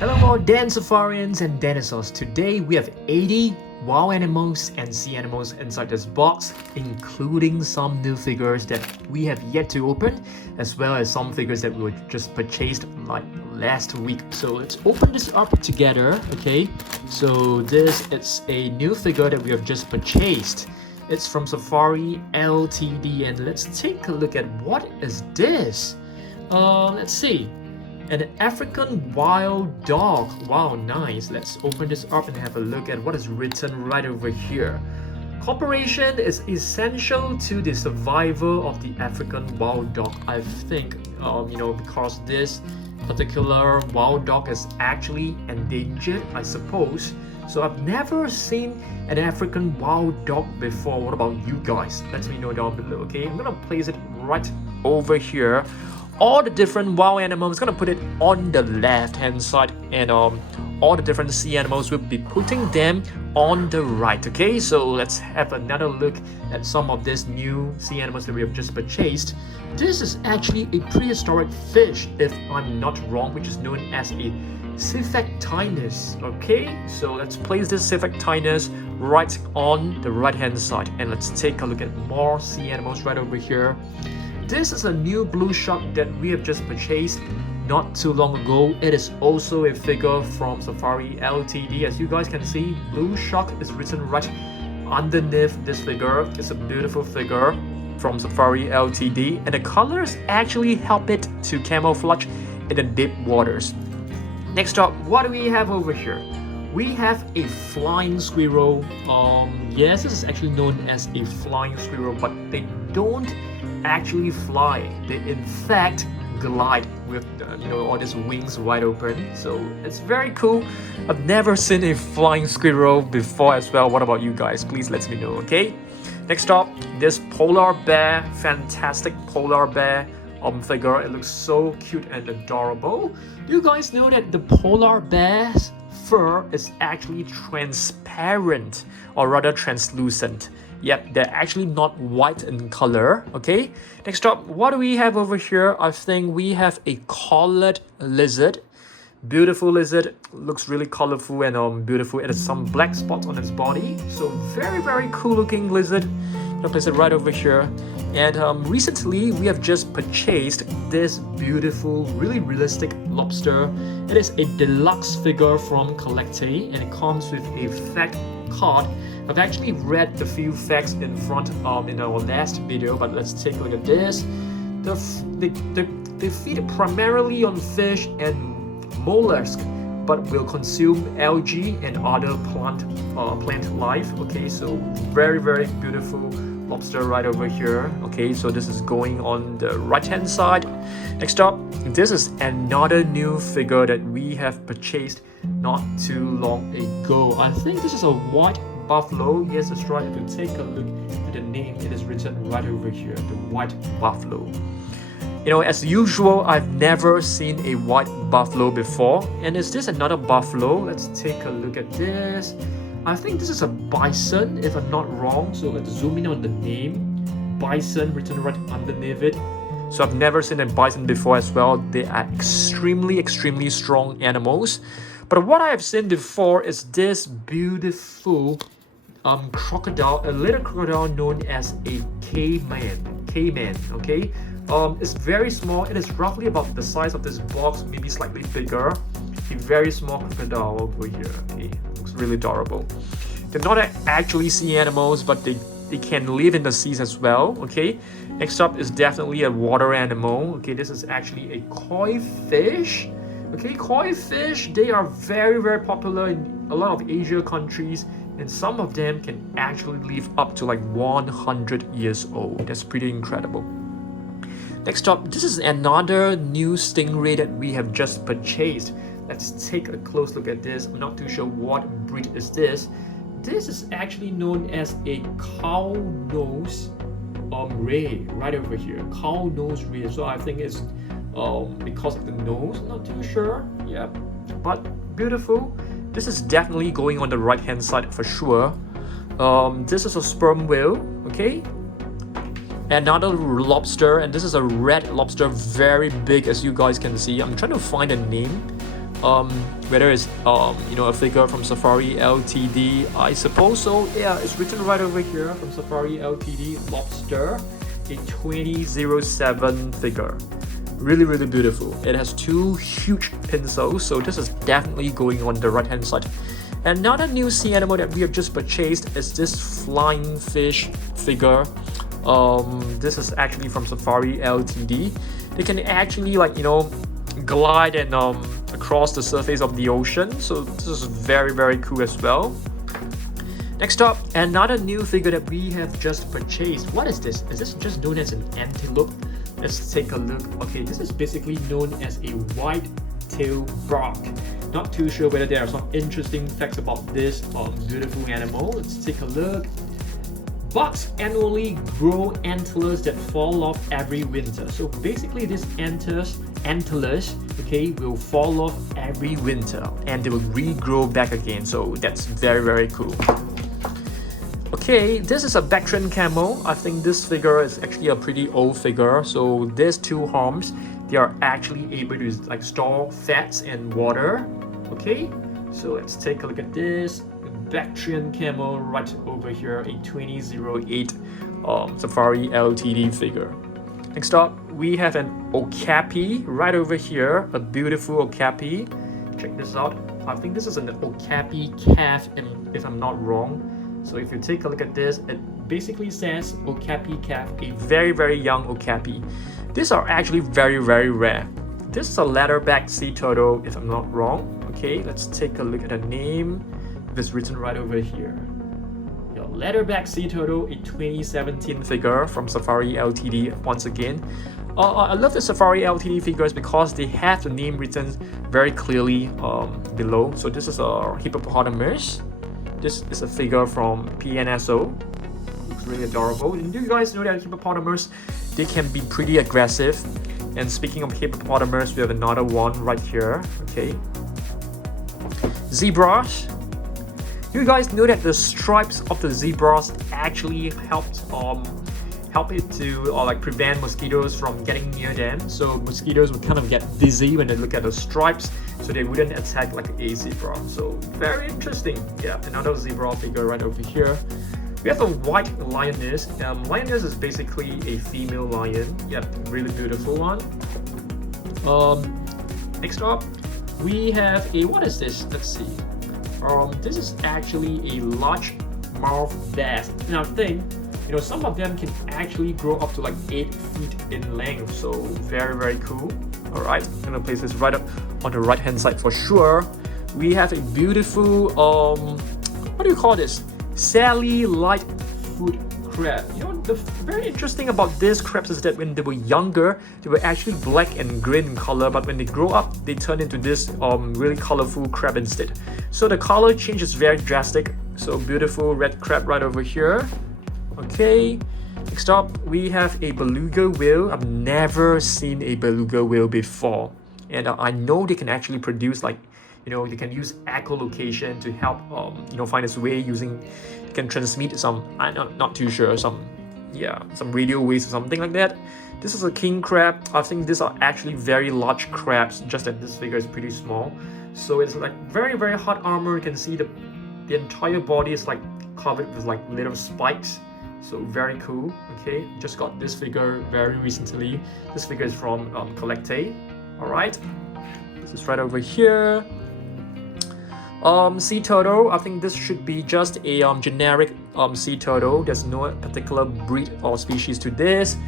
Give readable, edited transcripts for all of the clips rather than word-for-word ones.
Hello all Dan-safarians and dinosaurs. Today we have 80 wild animals and sea animals inside this box, including some new figures that we have yet to open, as well as some figures that we were just purchased like last week. So let's open this up together, okay? So this is a new figure that we have just purchased. It's from Safari Ltd, and let's take a look at what is this. Let's see. An African wild dog. Wow, nice. Let's open this up and have a look at what is written right over here. Cooperation is essential to the survival of the African wild dog. I think, because this particular wild dog is actually endangered, I suppose. So I've never seen an African wild dog before. What about you guys? Let me know down below, okay? I'm gonna place it right over here. All the different wild animals, gonna put it on the left hand side, and all the different sea animals will be putting them on the right. Okay, so let's have another look at some of these new sea animals that we have just purchased. This is actually a prehistoric fish, if I'm not wrong, which is known as a Sphactinus. Okay, so let's place this Sphactinus right on the right hand side, and let's take a look at more sea animals right over here. This is a new blue shark that we have just purchased not too long ago. It is also a figure from Safari Ltd. As you guys can see, blue shark is written right underneath this figure. It's a beautiful figure from Safari Ltd, and the colors actually help it to camouflage in the deep waters. Next up, what do we have over here? We have a flying squirrel. Yes, this is actually known as a flying squirrel, but they don't actually fly. They in fact glide with all these wings wide open. So it's very cool. I've never seen a flying squirrel before as well. What about you guys? Please let me know, okay? Next up, this polar bear, fantastic polar bear figure. It looks so cute and adorable. You guys know that the polar bear's fur is actually transparent, or rather translucent. Yep, they're actually not white in color, okay? Next up, what do we have over here? I think we have a collared lizard. Beautiful lizard, looks really colorful and beautiful. It has some black spots on its body. So very cool looking lizard. I'll place it right over here. And recently, we have just purchased this beautiful, really realistic lobster. It is a deluxe figure from Collectate, and it comes with a fact card. I've actually read a few facts in front in our last video, but let's take a look at this. They feed primarily on fish and mollusks, but will consume algae and other plant life. Okay, so very beautiful lobster right over here. Okay, so this is going on the right hand side. Next up, this is another new figure that we have purchased not too long ago. I think this is a white buffalo. Yes, that's right. If you take a look at the name, it is written right over here, the white buffalo. As usual, I've never seen a white buffalo before. And is this another buffalo? Let's take a look at this. I think this is a bison, if I'm not wrong. So let's zoom in on the name. Bison written right underneath it. So I've never seen a bison before as well. They are extremely strong animals. But what I have seen before is this beautiful crocodile, a little crocodile known as a caiman, okay? It's very small. It is roughly about the size of this box, maybe slightly bigger. A very small crocodile over here, okay? Looks really adorable. They're not actually sea animals, but they can live in the seas as well, okay? Next up is definitely a water animal. Okay, this is actually a koi fish. Okay, koi fish, they are very popular in a lot of Asia countries, and some of them can actually live up to like 100 years old. That's pretty incredible. Next up, this is another new stingray that we have just purchased. Let's take a close look at this. I'm not too sure what breed is this. This is actually known as a cow nose ray right over here. Cow nose ray. So I think it's because of the nose. Not too sure. Yeah, but beautiful. This is definitely going on the right hand side for sure. This is a sperm whale. Okay. Another lobster, and this is a red lobster, very big as you guys can see. I'm trying to find a name whether it's a figure from Safari Ltd. I suppose so. Yeah, it's written right over here from Safari Ltd. Lobster, a 2007 figure. Really, really beautiful. It has two huge pincers, so this is definitely going on the right hand side. Another new sea animal that we have just purchased is this flying fish figure. This is actually from Safari Ltd. They can actually glide and across the surface of the ocean, so this is very, very cool as well. Next up, another new figure that we have just purchased. What is this? Is this just known as an antelope? Let's take a look. Okay, this is basically known as a white-tailed bark. Not too sure whether there are some interesting facts about this beautiful animal. Let's take a look. Bucks annually grow antlers that fall off every winter. So basically these antlers, okay, will fall off every winter and they will regrow back again. So that's very, very cool. Okay, this is a Bactrian Camel. I think this figure is actually a pretty old figure. So there's two arms. They are actually able to store fats and water. Okay, so let's take a look at this. Bactrian Camel right over here, a 2008 Safari Ltd figure. Next up, we have an okapi right over here, a beautiful okapi. Check this out. I think this is an okapi calf, if I'm not wrong. So if you take a look at this, it basically says okapi calf, a very, very young okapi. These are actually very, very rare. This is a leatherback sea turtle, if I'm not wrong. Okay, let's take a look at the name. It's written right over here. Your leatherback sea turtle, a 2017 figure from Safari Ltd. Once again. I love the Safari Ltd figures because they have the name written very clearly below. So this is a hippopotamus. This is a figure from PNSO. Looks really adorable. And do you guys know that hippopotamus, they can be pretty aggressive? And speaking of hippopotamus, we have another one right here. Okay. Zebras. You guys know that the stripes of the zebras actually help it to prevent mosquitoes from getting near them. So mosquitoes would kind of get dizzy when they look at the stripes, so they wouldn't attack like a zebra. So very interesting. Yeah, another zebra figure right over here. We have a white lioness. Lioness is basically a female lion. Yep, really beautiful one. Next up, we have a, what is this? Let's see. This is actually a large Morph bass. Now thing, some of them can actually grow up to 8 feet in length. So very, very cool. All right, I'm gonna place this right up on the right hand side for sure. We have a beautiful, what do you call this? Sally Lightfoot crab. The very interesting about these crabs is that when they were younger, they were actually black and green in color, but when they grow up, they turn into this really colorful crab instead. So the color change is very drastic. So beautiful red crab right over here. Okay, next up we have a beluga whale. I've never seen a beluga whale before, and I know they can actually produce they can use echolocation to help find its way using, it can transmit some, I'm not too sure, some radio waves or something like that. This is a king crab. I think these are actually very large crabs, just that this figure is pretty small. So it's very, very hot armor. You can see the entire body is covered with little spikes. So very cool. Okay, just got this figure very recently. This figure is from Collecte. All right, this is right over here. Sea turtle. I think this should be just a generic sea turtle. There's no particular breed or species to this.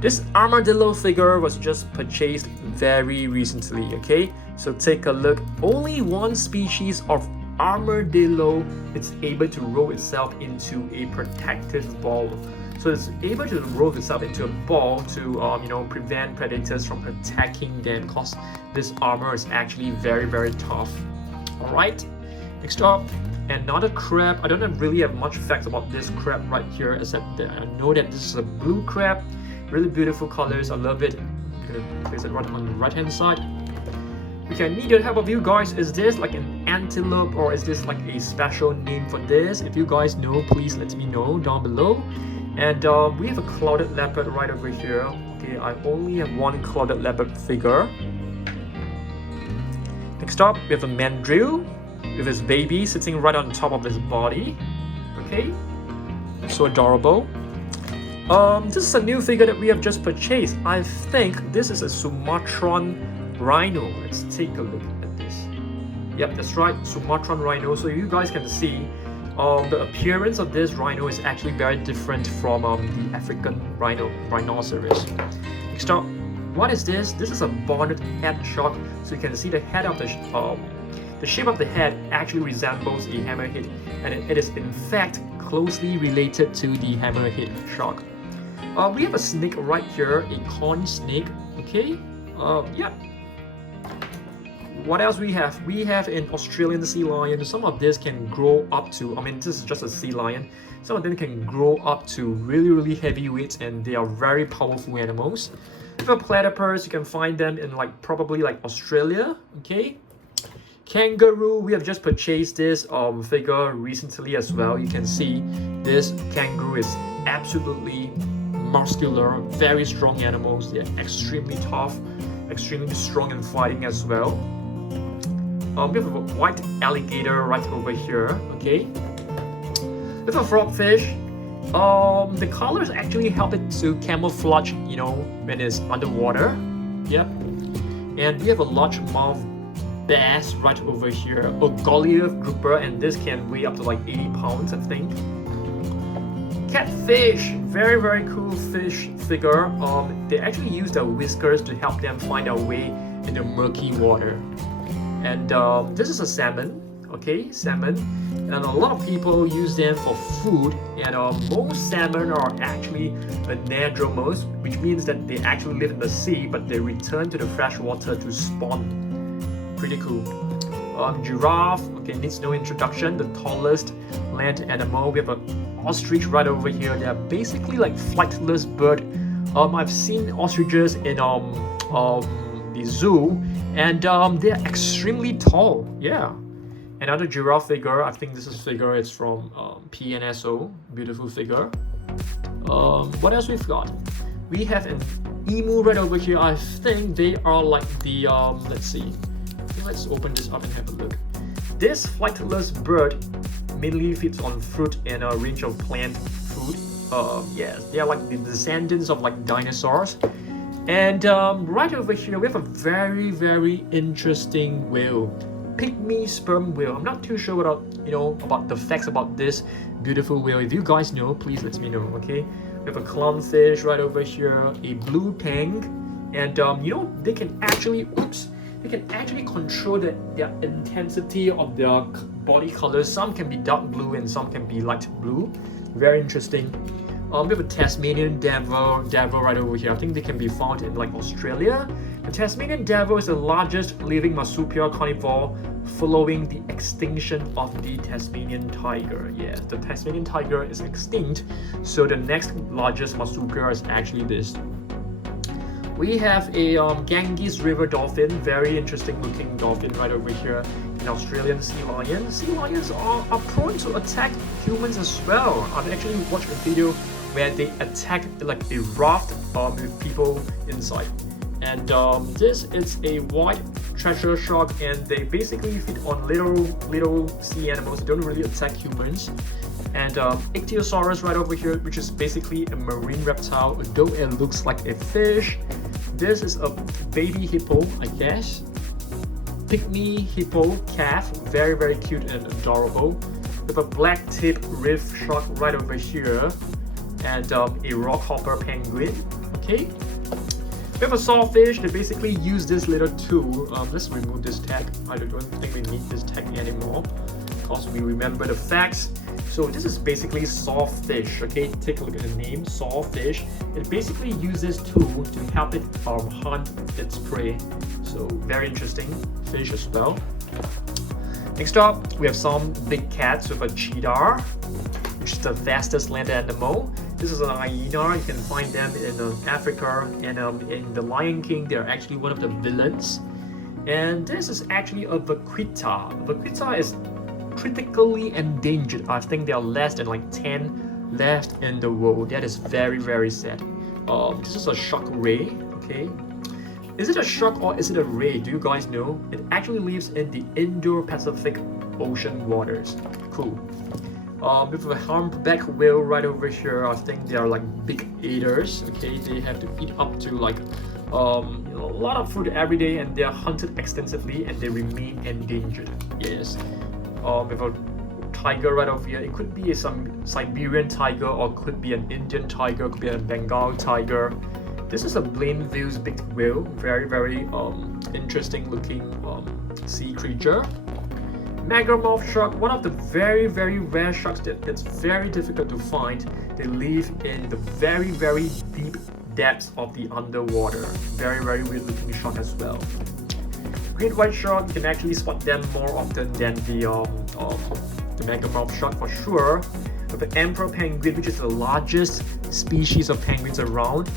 This armadillo figure was just purchased very recently. Okay, so take a look. Only one species of armadillo is able to roll itself into a protective ball. So it's able to roll itself into a ball to prevent predators from attacking them, because this armor is actually very, very tough. All right. Next up, another crab. I don't really have much facts about this crab right here, except that I know that this is a blue crab. Really beautiful colors. I love it. I'm gonna place it right on the right hand side. Okay, I need the help of you guys. Is this an antelope, or is this a special name for this? If you guys know, please let me know down below. And we have a clouded leopard right over here. Okay, I only have one clouded leopard figure. Next up, we have a Mandrill with his baby sitting right on top of his body. Okay, so adorable. This is a new figure that we have just purchased. I think this is a Sumatran Rhino. Let's take a look at this. Yep, that's right, Sumatran Rhino. So you guys can see the appearance of this rhino is actually very different from the African rhinoceros. Next up, what is this? This is a bonnet head shark. So you can see the head of the shape of the head actually resembles a hammerhead, and it is in fact closely related to the hammerhead shark. We have a snake right here, a corn snake. Okay, yeah. What else we have? We have an Australian sea lion. Some of this can grow up to, this is just a sea lion. Some of them can grow up to really heavy weights, and they are very powerful animals. For platypus, you can find them in probably Australia. Okay. Kangaroo, we have just purchased this figure recently as well. You can see this kangaroo is absolutely muscular, very strong animals. They're extremely tough, extremely strong in fighting as well. We have a white alligator right over here. Okay, with a frogfish. The colors actually help it to camouflage, when it's underwater. Yep. And we have a largemouth bass right over here, a Goliath Grouper, and this can weigh up to 80 pounds, I think. Catfish, very cool fish figure. They actually use their whiskers to help them find their way in the murky water. And this is a salmon. Okay, salmon, and a lot of people use them for food, and most salmon are actually anadromous, which means that they actually live in the sea but they return to the fresh water to spawn. Pretty cool. Giraffe, okay, needs no introduction, the tallest land animal. We have an ostrich right over here. They are basically flightless bird. I've seen ostriches in the zoo, and they are extremely tall. Yeah. Another giraffe figure. I think this is figure. It's from PNSO. Beautiful figure. What else we've got? We have an emu right over here. I think they are the let's see. Let's open this up and have a look. This flightless bird mainly feeds on fruit and a range of plant food. Yes, they are the descendants of dinosaurs. And right over here we have a very interesting whale. Pygmy sperm whale. I'm not too sure about the facts about this beautiful whale. If you guys know, please let me know. Okay, we have a clownfish right over here, a blue tang, and they can actually control their intensity of their body colors. Some can be dark blue and some can be light blue. Very interesting. We have a Tasmanian devil right over here. I think they can be found in Australia. The Tasmanian devil is the largest living marsupial carnivore following the extinction of the Tasmanian tiger. Yes, the Tasmanian tiger is extinct, so the next largest marsupial is actually this. We have a Genghis river dolphin, very interesting looking dolphin right over here. An Australian sea lion. Sea lions are prone to attack humans as well. I've actually watched a video where they attack a raft with people inside. And this is a white treasure shark, and they basically feed on little sea animals. They don't really attack humans. And Ichthyosaurus right over here, which is basically a marine reptile, although it looks like a fish. This is a baby hippo, I guess. Pygmy hippo calf, very cute and adorable. With a black tip reef shark right over here, and a rockhopper penguin. Okay. We have a sawfish. They basically use this little tool. Let's remove this tag. I don't think we need this tag anymore because we remember the facts. So this is basically sawfish. Okay, take a look at the name, sawfish. It basically uses tool to help it hunt its prey. So very interesting fish as well. Next up, we have some big cats with a cheetah, which is the fastest land animal. This is an hyena. You can find them in Africa, and in The Lion King, they're actually one of the villains. And this is actually a vaquita. Vaquita is critically endangered. I think there are less than 10 left in the world. That is very sad. This is a shark ray. Okay. Is it a shark or is it a ray? Do you guys know? It actually lives in the Indo-Pacific Ocean waters. Cool. With a humpback whale right over here, I think they are like big eaters. Okay, they have to eat up to like a lot of food every day, and they are hunted extensively, and they remain endangered. Yes. With a tiger right over here, it could be some Siberian tiger, or could be an Indian tiger, could be a Bengal tiger. This is a Blainville's big whale, very interesting looking sea creature. Megalomorph shark, one of the very rare sharks that's very difficult to find. They live in the very deep depths of the underwater. Very weird looking shark as well. Great white shark, you can actually spot them more often than the Megalomorph shark for sure. But the emperor penguin, which is the largest species of penguins around.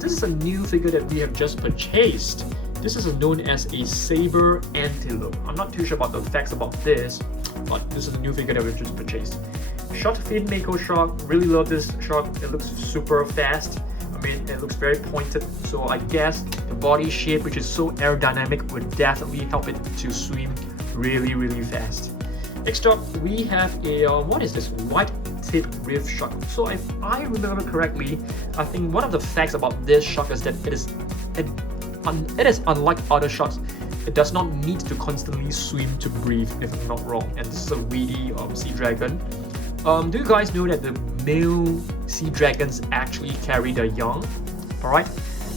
This is a new figure that we have just purchased. This is known as a saber antelope. I'm not too sure about the facts about this, but this is a new figure that we've just purchased. Short fin mako shark, really love this shark. It looks super fast. I mean, it looks very pointed, so I guess the body shape, which is so aerodynamic, would definitely help it to swim really fast. Next up, we have a, what is this? White-tipped reef shark. So if I remember correctly, I think one of the facts about this shark is that it is unlike other sharks. It does not need to constantly swim to breathe, if I'm not wrong. And this is a weedy sea dragon. Do you guys know that the male sea dragons actually carry their young? Alright.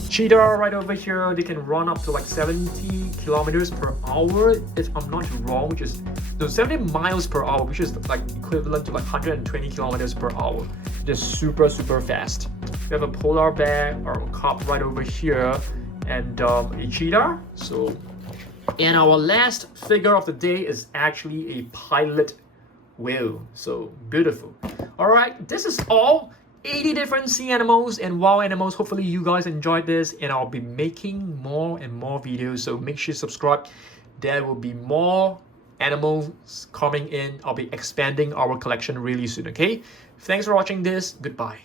Cheetah right over here, they can run up to like 70 kilometers per hour, if I'm not wrong, which is 70 miles per hour, which is like equivalent to like 120 kilometers per hour. They're super fast. We have a polar bear or a carp right over here, and a cheetah. So, and our last figure of the day is actually a pilot whale. So beautiful. All right, this is all 80 different sea animals and wild animals. Hopefully you guys enjoyed this, and I'll be making more and more videos, so make sure you subscribe. There will be more animals coming in. I'll be expanding our collection really soon. Okay, thanks for watching this. Goodbye.